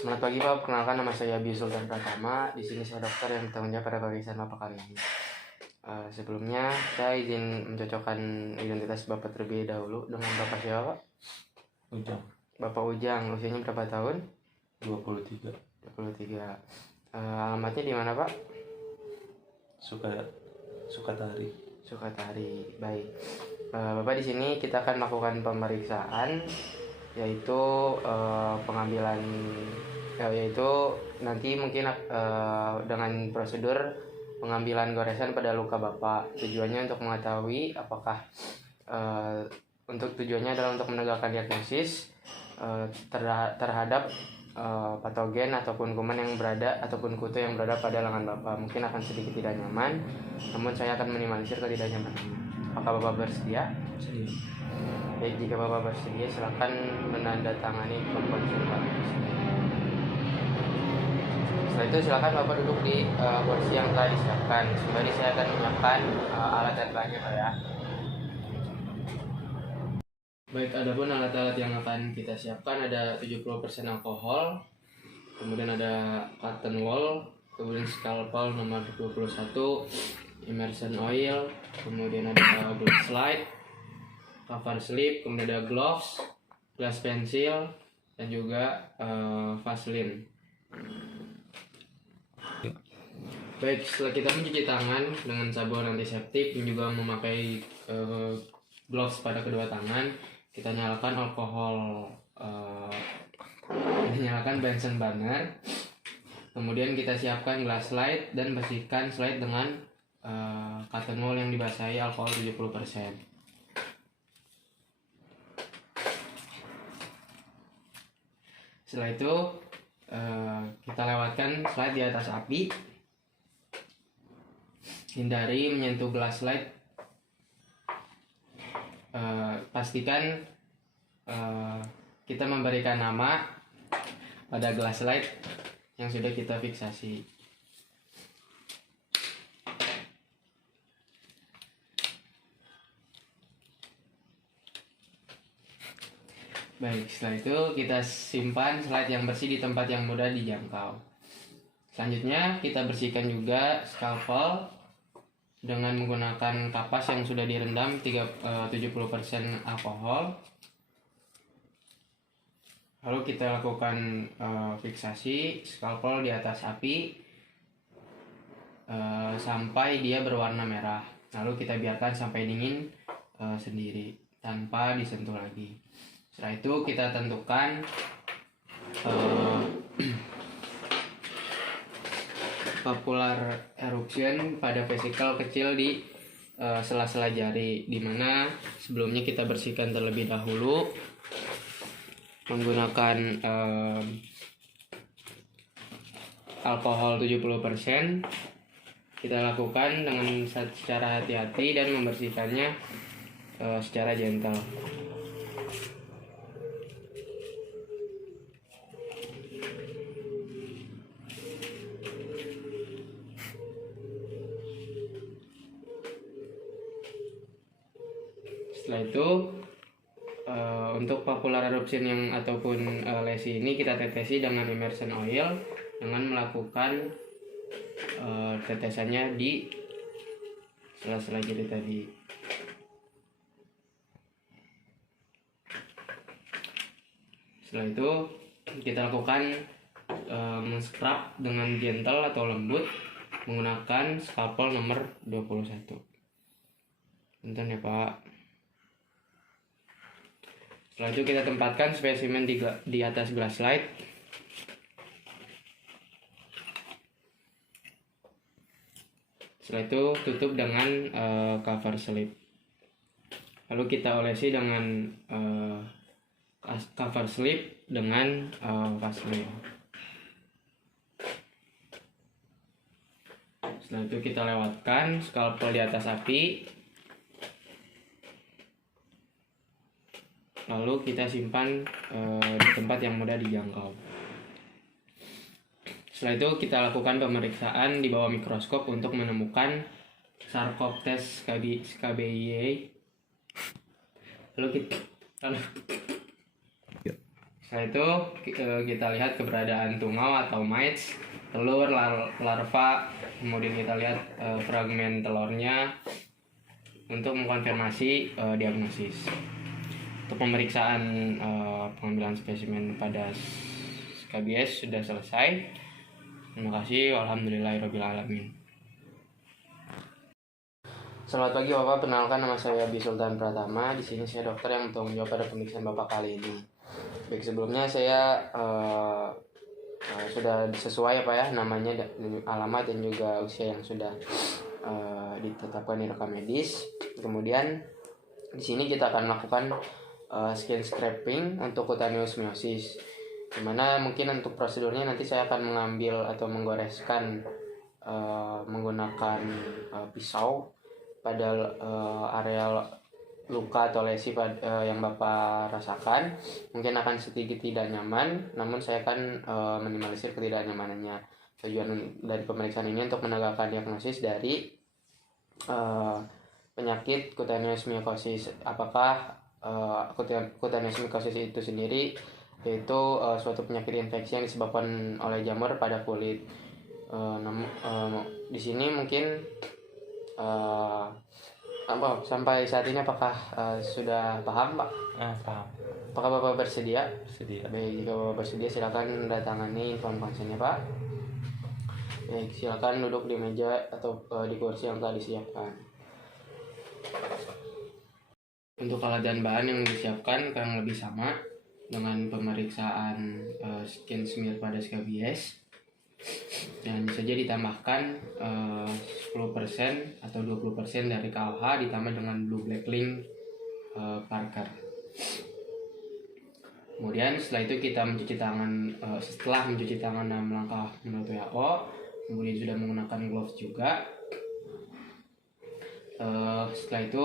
Selamat pagi Pak, perkenalkan nama saya Abi Sultan Pratama. Di sini saya dokter yang bertanggung jawab pada pemeriksaan Bapak kali ini. Sebelumnya saya izin mencocokkan identitas Bapak terlebih dahulu dengan Bapak siapa Pak? Ujang. Bapak Ujang, usianya berapa tahun? 23. 23. Alamatnya di mana Pak? Sukatari. Sukatari. Baik. Bapak di sini kita akan melakukan pemeriksaan yaitu pengambilan yaitu nanti mungkin dengan prosedur pengambilan goresan pada luka Bapak. Tujuannya untuk mengetahui apakah tujuannya adalah untuk menegakkan diagnosis terhadap patogen ataupun kuman yang berada ataupun kutu yang berada pada lengan Bapak. Mungkin akan sedikit tidak nyaman, namun saya akan minimalisir ketidaknyamanannya. Apakah Bapak bersedia? Sedia. Baik, jika Bapak bersedia silakan menandatangani konsultasi. Setelah itu silakan Bapak duduk di kursi yang telah disiapkan. Sembari saya akan menyiapkan alat dan bahannya Pak ya. Baik, adapun alat-alat yang akan kita siapkan ada 70% alkohol, kemudian ada cotton wool, kemudian scalpel nomor 21, immersion oil, kemudian ada glass slide, cover slip, kemudian ada gloves, glass pencil, dan juga Vaseline. Baik, setelah kita mencuci tangan dengan sabun antiseptik dan juga memakai gloves pada kedua tangan, kita nyalakan nyalakan Bunsen burner. Kemudian kita siapkan glass slide dan bersihkan slide dengan cotton wool yang dibasahi alkohol 70%. Setelah itu kita lewatkan slide di atas api. Hindari menyentuh glass slide. Pastikan kita memberikan nama pada glass slide yang sudah kita fiksasi. Baik, setelah itu kita simpan slide yang bersih di tempat yang mudah dijangkau. Selanjutnya kita bersihkan juga scalpel dengan menggunakan kapas yang sudah direndam 70% alkohol. Lalu kita lakukan fiksasi scalpel di atas api sampai dia berwarna merah. Lalu kita biarkan sampai dingin sendiri tanpa disentuh lagi. Setelah itu kita tentukan papular eruption pada vesikel kecil di sela-sela jari, dimana sebelumnya kita bersihkan terlebih dahulu menggunakan alkohol 70%. Kita lakukan dengan secara hati-hati dan membersihkannya secara gentle. Setelah itu untuk papular eruption yang ataupun lesi ini kita tetesi dengan immersion oil dengan melakukan tetesannya di sela-sela jari tadi. Setelah itu kita lakukan men-scrub dengan gentle atau lembut menggunakan scalpel nomor 21. Bentar ya Pak. Setelah itu kita tempatkan spesimen di atas glass slide. Setelah itu tutup dengan cover slip. Lalu kita olesi dengan cover slip dengan Vaseline. Setelah itu kita lewatkan scalpel di atas api. Lalu kita simpan di tempat yang mudah dijangkau. Setelah itu kita lakukan pemeriksaan di bawah mikroskop untuk menemukan Sarcoptes scabiei. Lalu Setelah itu kita lihat keberadaan tungau atau mites, telur, larva, kemudian kita lihat fragmen telurnya untuk mengkonfirmasi diagnosis. Untuk pemeriksaan pengambilan spesimen pada SKBS sudah selesai. Terima kasih. Alhamdulillahirobbilalamin. Selamat pagi Bapak, perkenalkan nama saya Abi Sultan Pratama. Di sini saya dokter yang bertanggung jawab pada pemeriksaan Bapak kali ini. Baik, sebelumnya saya sudah sesuai apa ya namanya, alamat dan juga usia yang sudah ditetapkan di rekam medis. Kemudian di sini kita akan melakukan skin scraping untuk cutaneous meiosis. Dimana mungkin untuk prosedurnya nanti saya akan mengambil atau menggoreskan menggunakan pisau pada area luka atau lesi yang Bapak rasakan. Mungkin akan sedikit tidak nyaman, namun saya akan minimalisir ketidaknyamanannya. Tujuan dari pemeriksaan ini untuk menegakkan diagnosis dari penyakit cutaneous mycosis. Apakah cutaneous mycosis itu sendiri yaitu suatu penyakit infeksi yang disebabkan oleh jamur pada kulit. Di sini mungkin sampai saat ini apakah sudah paham Pak? Paham. Apakah Bapak bersedia? Sedia. Baik, jika Bapak bersedia silakan datangani inform konsennya Pak. Baik, silakan duduk di meja atau di kursi yang telah disiapkan. Untuk alat dan bahan yang disiapkan kurang lebih sama dengan pemeriksaan skin smear pada SKBS. Dan bisa saja ditambahkan 10% atau 20% dari KOH ditambah dengan Blue Black Link Parker. Kemudian setelah itu kita mencuci tangan, setelah mencuci tangan 6 langkah menurut WHO, kemudian sudah menggunakan gloves juga. Setelah itu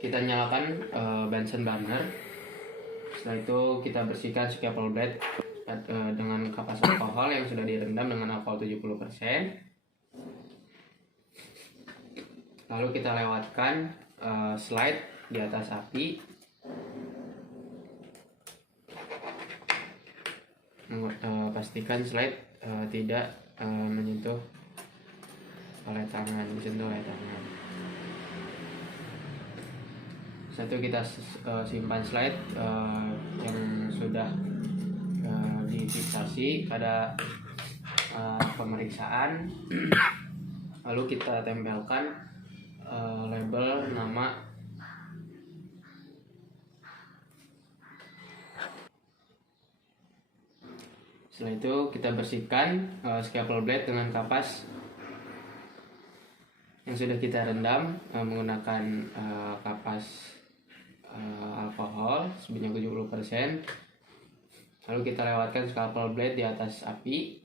kita nyalakan Bunsen burner. Setelah itu kita bersihkan scalpel blade dengan kapas alkohol yang sudah direndam dengan alkohol 70%. Lalu kita lewatkan slide di atas api. Pastikan slide tidak menyentuh oleh tangan, disentuh oleh tangan. Satu kita simpan slide yang sudah difiksasi pada pemeriksaan. Lalu kita tempelkan label nama Setelah itu kita bersihkan scalpel blade dengan kapas yang sudah kita rendam menggunakan kapas alkohol sebanyak 70%. Lalu kita lewatkan scalpel blade di atas api,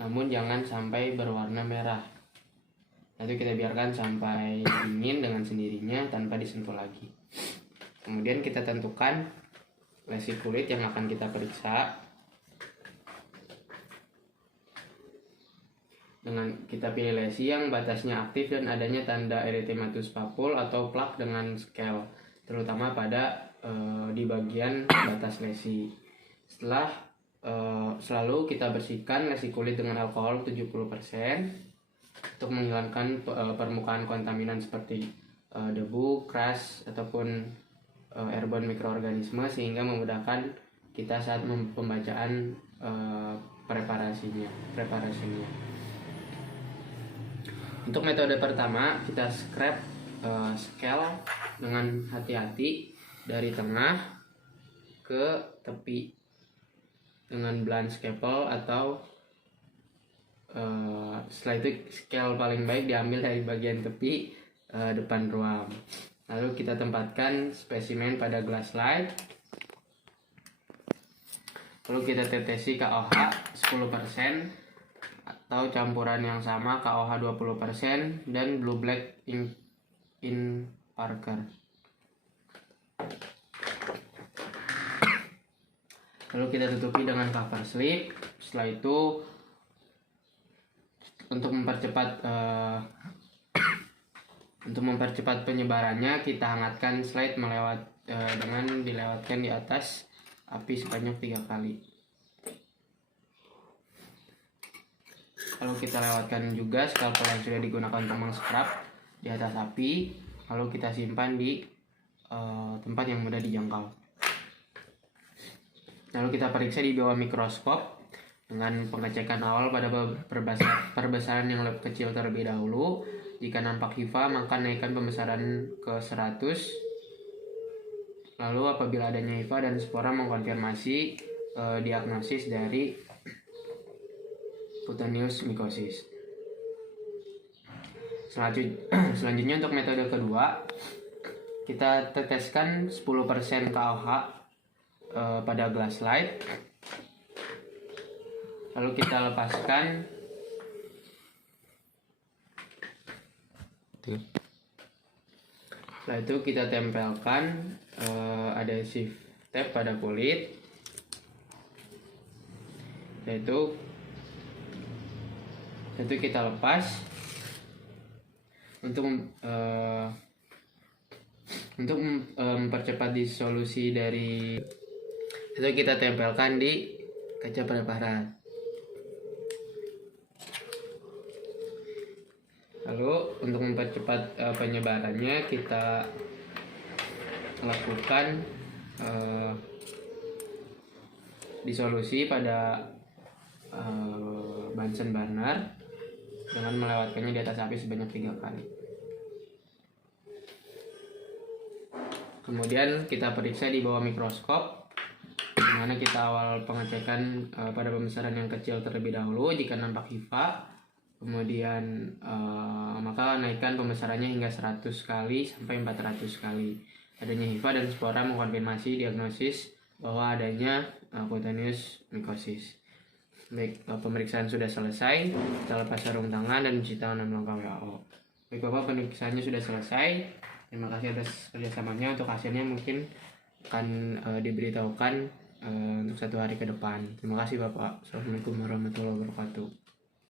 namun jangan sampai berwarna merah. Lalu kita biarkan sampai dingin dengan sendirinya tanpa disentuh lagi. Kemudian kita tentukan lesi kulit yang akan kita periksa. Dengan kita pilih lesi yang batasnya aktif dan adanya tanda erythematus papul atau plak dengan scale, terutama pada di bagian batas lesi. Setelah selalu kita bersihkan lesi kulit dengan alkohol 70% untuk menghilangkan permukaan kontaminan seperti debu, keras ataupun airborne mikroorganisme, sehingga memudahkan kita saat pembacaan preparasinya. Untuk metode pertama, kita scrape scale dengan hati-hati dari tengah ke tepi dengan blunt scalpel, atau setelah itu scale paling baik diambil dari bagian tepi depan ruam. Lalu kita tempatkan spesimen pada glass slide. Lalu kita tetesi KOH 10% atau campuran yang sama KOH 20% dan Blue Black in Parker. Lalu kita tutupi dengan cover slip. Setelah itu untuk mempercepat Untuk mempercepat penyebarannya, kita hangatkan slide dengan dilewatkan di atas api sebanyak 3 kali. Lalu kita lewatkan juga scalpel yang sudah digunakan untuk meng-scrub di atas api, lalu kita simpan di tempat yang mudah dijangkau. Lalu kita periksa di bawah mikroskop dengan pengecekan awal pada perbesaran yang lebih kecil terlebih dahulu. Jika nampak hifa, maka naikkan pembesaran ke 100. Lalu apabila adanya hifa dan spora, mengkonfirmasi diagnosis dari cutaneous mycosis. Selanjutnya untuk metode kedua, kita teteskan 10% KOH pada gelas light. Lalu kita lepaskan. Setelah itu kita tempelkan adhesive tape pada kulit. Yaitu kita lepas untuk mempercepat disolusi dari itu, kita tempelkan di kaca preparat. Lalu untuk mempercepat penyebarannya, kita lakukan disolusi pada Bunsen burner dengan melewatkannya di atas api sebanyak 3 kali. Kemudian kita periksa di bawah mikroskop, di mana kita awal pengecekan pada pembesaran yang kecil terlebih dahulu. Jika nampak hifa, kemudian maka naikkan pembesarannya hingga 100 kali sampai 400 kali. Adanya hifa dan spora mengkonfirmasi diagnosis bahwa adanya cutaneous mycosis. Baik, pemeriksaan sudah selesai. Kita lepas sarung tangan dan mencuci tangan dengan WHO. Baik Bapak, pemeriksaannya sudah selesai. Terima kasih atas kerjasamanya. Untuk hasilnya mungkin akan diberitahukan untuk 1 hari ke depan. Terima kasih Bapak. Assalamualaikum warahmatullahi wabarakatuh.